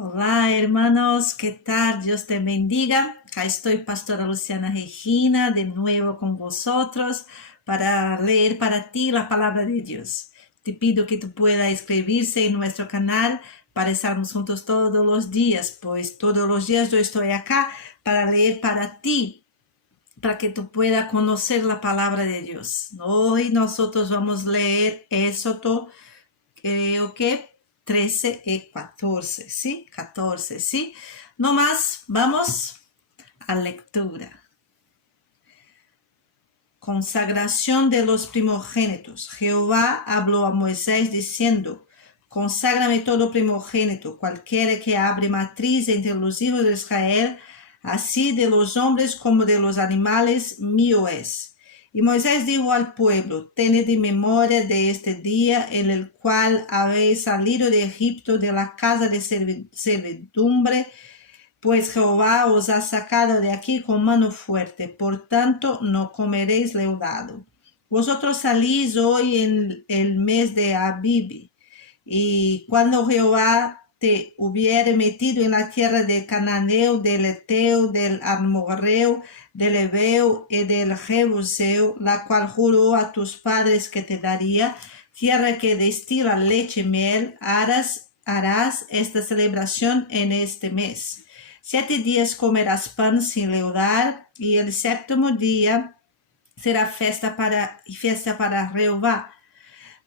Olá, hermanos, ¿qué tal? Dios te bendiga. Acá estoy, Pastora Luciana Regina, de nuevo con vosotros para leer para ti la palabra de Dios. Te pido que tú puedas inscribirse en nuestro canal para estarmos juntos todos los días, pues todos los días yo estoy acá para leer para ti, para que tú puedas conocer la palabra de Dios. Hoy nosotros vamos a leer Éxodo, creo que 13 y 14, ¿sí? 14, ¿sí? No más, vamos a lectura. Consagración de los primogénitos. Jehová habló a Moisés diciendo: Conságrame todo primogénito, cualquiera que abre matriz entre los hijos de Israel, así de los hombres como de los animales, mío es. Y Moisés dijo al pueblo: Tened en memoria de este día en el cual habéis salido de Egipto, de la casa de servidumbre, pues Jehová os ha sacado de aquí con mano fuerte, por tanto no comeréis leudado. Vosotros salís hoy en el mes de Abib, y cuando Jehová te hubiere metido en la tierra del Cananeo, del Eteo, del Amorreo, del Heveo y del Jebuseo, la cual juró a tus padres que te daría, tierra que destila leche y miel, harás esta celebración en este mes. 7 días comerás pan sin leudar, y el séptimo día será fiesta para Jehová.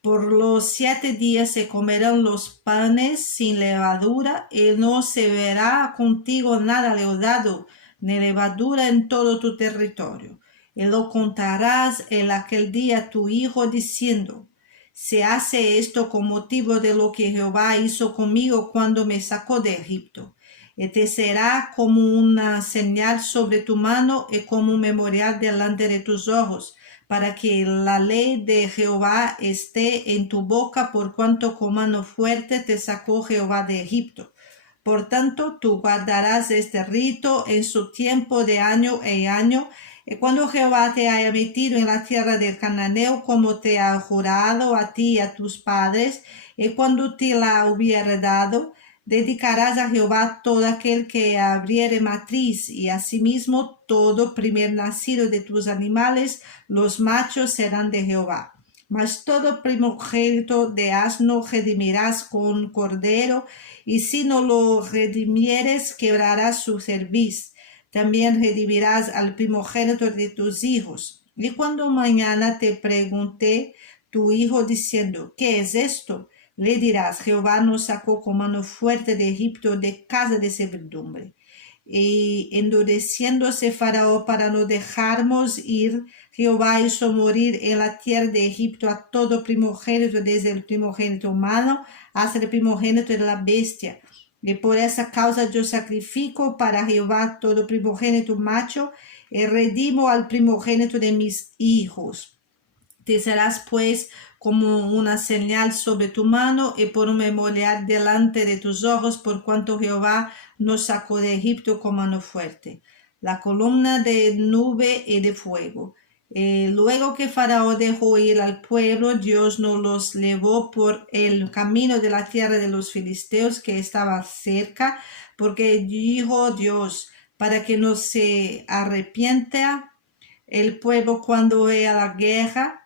Por los 7 días se comerán los panes sin levadura, y no se verá contigo nada leudado, ni levadura en todo tu territorio. Y lo contarás en aquel día a tu hijo, diciendo: Se hace esto con motivo de lo que Jehová hizo conmigo cuando me sacó de Egipto. Y te será como una señal sobre tu mano y como un memorial delante de tus ojos, para que la ley de Jehová esté en tu boca, por cuanto con mano fuerte te sacó Jehová de Egipto. Por tanto, tú guardarás este rito en su tiempo de año en año, y cuando Jehová te haya metido en la tierra del Cananeo, como te ha jurado a ti y a tus padres, y cuando te la hubiere dado, dedicarás a Jehová todo aquel que abriere matriz, y asimismo todo primer nacido de tus animales, los machos serán de Jehová. Mas todo primogénito de asno redimirás con cordero, y si no lo redimieres, quebrarás su cerviz. También redimirás al primogénito de tus hijos. Y cuando mañana te pregunte tu hijo diciendo: ¿Qué es esto?, le dirás: Jehová nos sacó con mano fuerte de Egipto, de casa de servidumbre. Y endureciéndose Faraón para no dejarnos ir, Jehová hizo morir en la tierra de Egipto a todo primogénito, desde el primogénito humano hasta el primogénito de la bestia. Y por esa causa yo sacrifico para Jehová todo primogénito macho, y redimo al primogénito de mis hijos. Te serás pues como una señal sobre tu mano y por un memorial delante de tus ojos, por cuanto Jehová nos sacó de Egipto con mano fuerte. La columna de nube y de fuego. Luego que Faraón dejó ir al pueblo, Dios nos los llevó por el camino de la tierra de los filisteos que estaba cerca, porque dijo Dios: para que no se arrepienta el pueblo cuando vea la guerra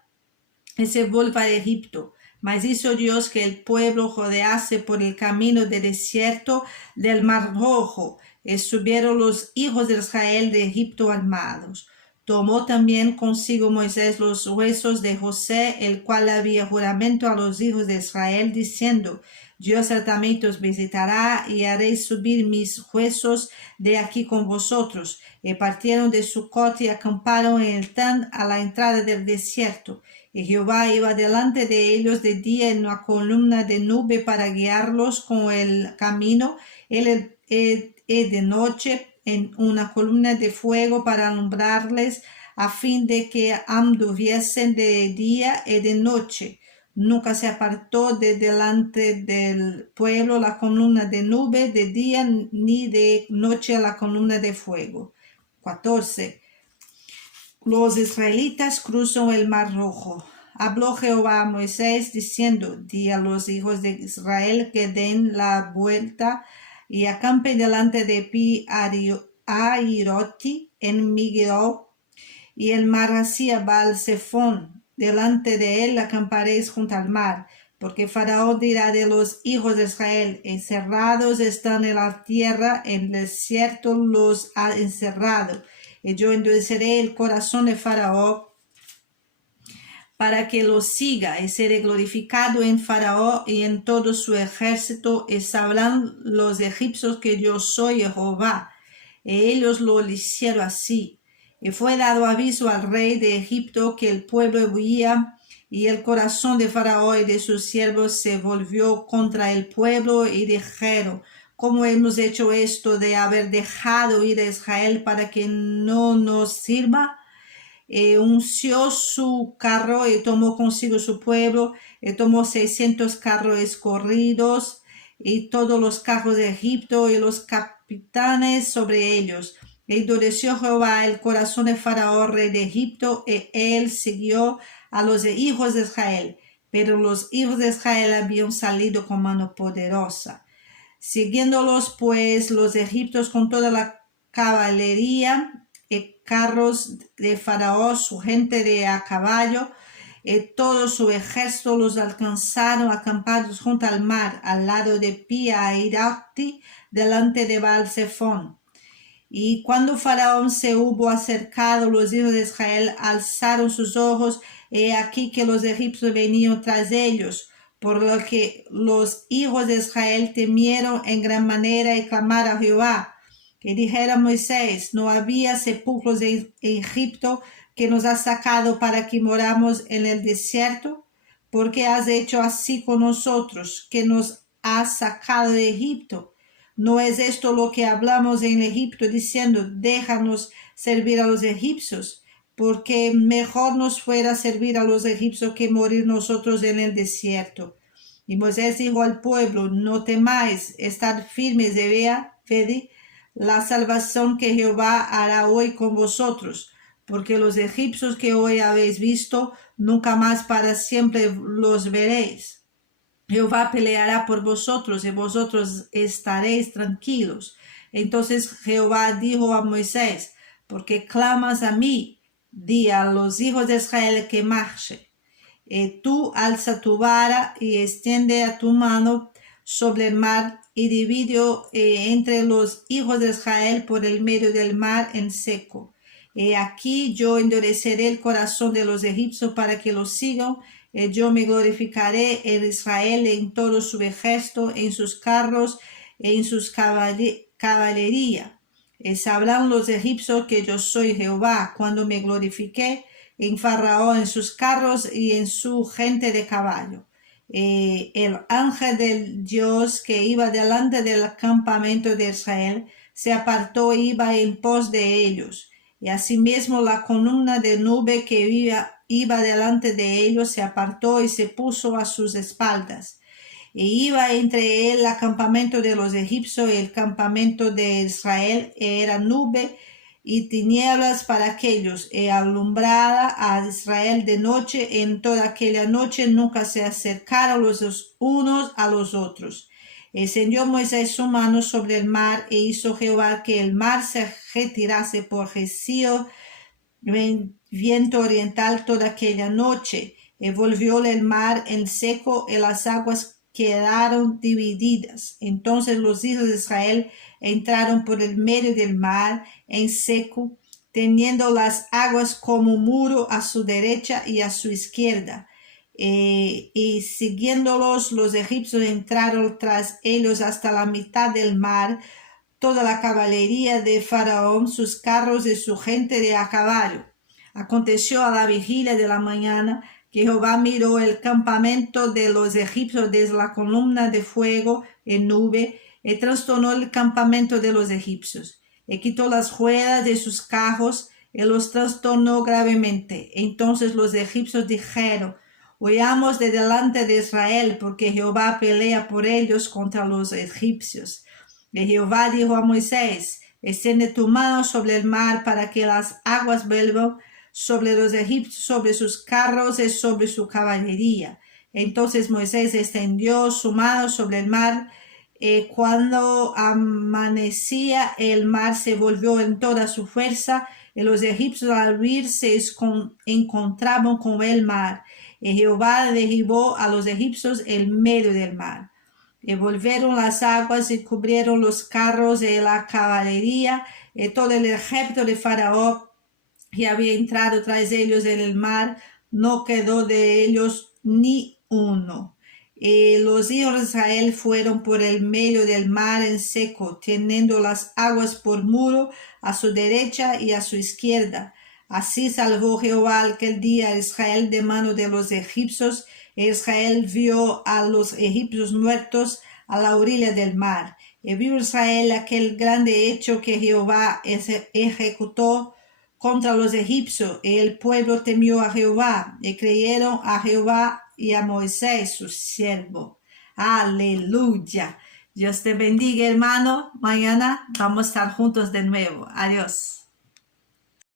y se vuelva a Egipto. Mas hizo Dios que el pueblo rodease por el camino del desierto del Mar Rojo, y subieron los hijos de Israel de Egipto armados. Tomó también consigo Moisés los huesos de José, el cual había juramento a los hijos de Israel, diciendo: Dios ciertamente os visitará, y haréis subir mis huesos de aquí con vosotros. Y partieron de Sucot y acamparon en el Tan, a la entrada del desierto. Y Jehová iba delante de ellos de día en una columna de nube para guiarlos con el camino, y de noche en una columna de fuego para alumbrarles, a fin de que anduviesen de día y de noche. Nunca se apartó de delante del pueblo la columna de nube de día, ni de noche la columna de fuego. 14. Los israelitas cruzan el Mar Rojo. Habló Jehová a Moisés diciendo: Di a los hijos de Israel que den la vuelta y acampen delante de Pi Ahiroti en Migdol, y el mar hacia Baal-Zephón. Delante de él acamparéis junto al mar, porque Faraón dirá de los hijos de Israel: encerrados están en la tierra, en el desierto los ha encerrado. Y yo endureceré el corazón de Faraón para que los siga, y seré glorificado en Faraón y en todo su ejército, y sabrán los egipcios que yo soy Jehová. Y ellos lo hicieron así. Y fue dado aviso al rey de Egipto que el pueblo huía, y el corazón de Faraón y de sus siervos se volvió contra el pueblo, y dijeron: ¿cómo hemos hecho esto de haber dejado ir a Israel para que no nos sirva? Unció su carro y tomó consigo su pueblo, y tomó 600 carros escorridos y todos los carros de Egipto y los capitanes sobre ellos. E endureció Jehová el corazón de Faraón, rey de Egipto, y él siguió a los hijos de Israel. Pero los hijos de Israel habían salido con mano poderosa. Siguiéndolos pues los egipcios con toda la caballería y carros de Faraón, su gente de a caballo, y todo su ejército, los alcanzaron acampados junto al mar, al lado de Pi Hahiroti, delante de Baal-Zephón. Y cuando Faraón se hubo acercado, los hijos de Israel alzaron sus ojos, y aquí que los egipcios venían tras ellos, por lo que los hijos de Israel temieron en gran manera y clamaron a Jehová. Y dijera a Moisés: no había sepulcros en Egipto, que nos has sacado para que moramos en el desierto. ¿Por qué has hecho así con nosotros, que nos has sacado de Egipto? ¿No es esto lo que hablamos en Egipto, diciendo: déjanos servir a los egipcios? Porque mejor nos fuera servir a los egipcios que morir nosotros en el desierto. Y Moisés dijo al pueblo: no temáis, estad firmes y ved la salvación que Jehová hará hoy con vosotros, porque los egipcios que hoy habéis visto, nunca más para siempre los veréis. Jehová peleará por vosotros, y vosotros estaréis tranquilos. Entonces Jehová dijo a Moisés: porque clamas a mí, di a los hijos de Israel que marchen. Tú alza tu vara y extiende a tu mano sobre el mar, y dividió entre los hijos de Israel por el medio del mar en seco. Aquí yo endureceré el corazón de los egipcios para que los sigan. Yo me glorificaré en Israel, en todo su ejército, en sus carros, en sus caballería. Sabrán los egipcios que yo soy Jehová, cuando me glorifiqué en Faraón, en sus carros y en su gente de caballo. El ángel del Dios que iba delante del campamento de Israel se apartó e iba en pos de ellos. Y asimismo la columna de nube que iba delante de ellos se apartó y se puso a sus espaldas. Y iba entre el campamento de los egipcios y el campamento de Israel, era nube y tinieblas para aquellos, y alumbrada a Israel de noche. En toda aquella noche nunca se acercaron los unos a los otros. Extendió Moisés su mano sobre el mar, e hizo Jehová que el mar se retirase por recibo viento oriental toda aquella noche, y volvióle el mar en seco, y las aguas quedaron divididas. Entonces los hijos de Israel entraron por el medio del mar en seco, teniendo las aguas como muro a su derecha y a su izquierda. Y siguiéndolos, los egipcios entraron tras ellos hasta la mitad del mar, toda la caballería de Faraón, sus carros y su gente de a caballo. Aconteció a la vigilia de la mañana que Jehová miró el campamento de los egipcios desde la columna de fuego en nube, y trastornó el campamento de los egipcios, y quitó las ruedas de sus carros, y los trastornó gravemente. Entonces los egipcios dijeron: huyamos de delante de Israel, porque Jehová pelea por ellos contra los egipcios. Y Jehová dijo a Moisés: extiende tu mano sobre el mar para que las aguas vuelvan sobre los egipcios, sobre sus carros y sobre su caballería. Entonces Moisés extendió su mano sobre el mar, Cuando amanecía, el mar se volvió en toda su fuerza, y los egipcios al huir se encontraban con el mar. Y Jehová derribó a los egipcios en medio del mar. Y volvieron las aguas y cubrieron los carros y la caballería y todo el ejército de Faraón que había entrado tras ellos en el mar. No quedó de ellos ni uno. Y los hijos de Israel fueron por el medio del mar en seco, teniendo las aguas por muro a su derecha y a su izquierda. Así salvó Jehová aquel día a Israel de mano de los egipcios, e Israel vio a los egipcios muertos a la orilla del mar. Y vio Israel aquel grande hecho que Jehová ejecutó contra los egipcios, y el pueblo temió a Jehová, y creyeron a Jehová y a Moisés, su siervo. Aleluya. Dios te bendiga, hermano. Mañana vamos a estar juntos de nuevo. Adiós.